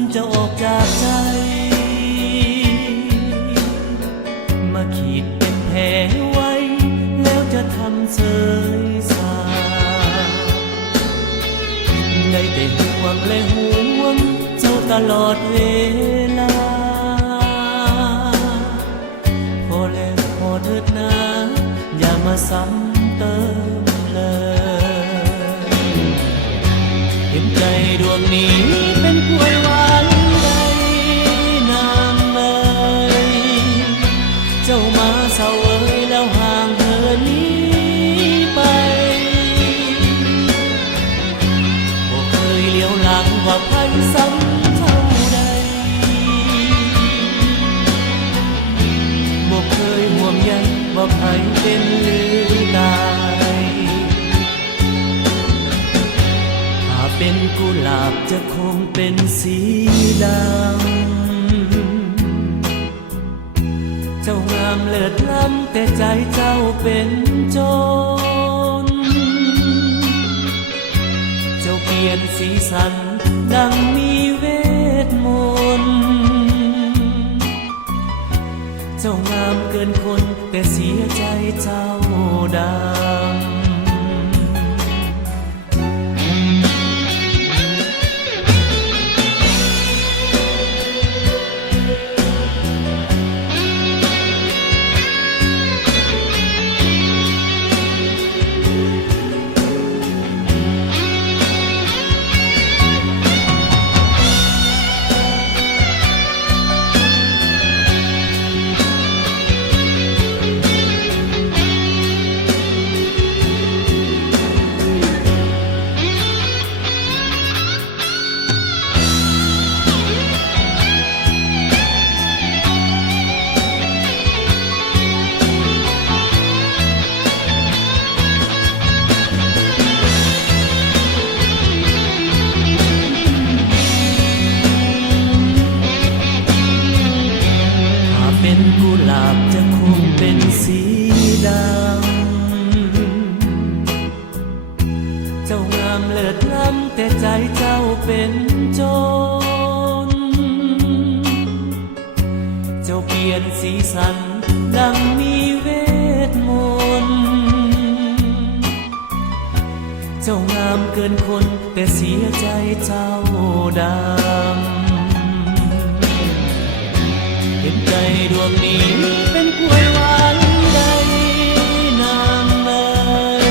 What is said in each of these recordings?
วนจะออกจากใจมาขีดเป็นแผลไว้แล้วจะทำเฉยซาได้แต่ห่วงและห่วงเจ้าตลอดเวลาพอแล้วพอเถิดนะอย่ามาซ้ำเติมเลยเห็นใจดวงนี้เป็นกล้วยหวานใดน้ำเลยเจ้ามาเศร้าเอ่ยแล้วห่างเธอนี้ไปบ่เคยเลี้ยวหลังว่าไผซ้ำเท่าใดบ่เคยห่วงใยว่าไผเป็นหรือตายถ้าเป็นกุหลาบจะคงเป็นสีดำเจ้างามเลิศล้ำแต่ใจเจ้าเป็นโจรเจ้าเปลี่ยนสีสันดังมีเวทมนต์เจ้างามเกินคนแต่เสียใจเจ้าดำเป็นกุหลาบจะคงเป็นสีดำเจ้างามเลิศล้ำแต่ใจเจ้าเป็นโจรเจ้าเปลี่ยนสีสันดังมีเวทมนต์เจ้างามเกินคนแต่เสียใจเจ้าดำเห็นใจดวงนี้เป็นกล้วยหวานใดน้ำเลย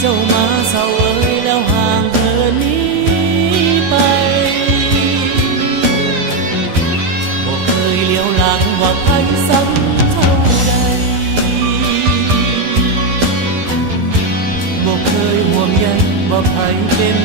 เจ้ามาเศร้าเอ่ยแล้วห่างเธอนี้ไปบ่เคยเลี้ยวหลังว่าไผซ้ำเท่าใดบ่เคยห่วงใยว่าไผเป็น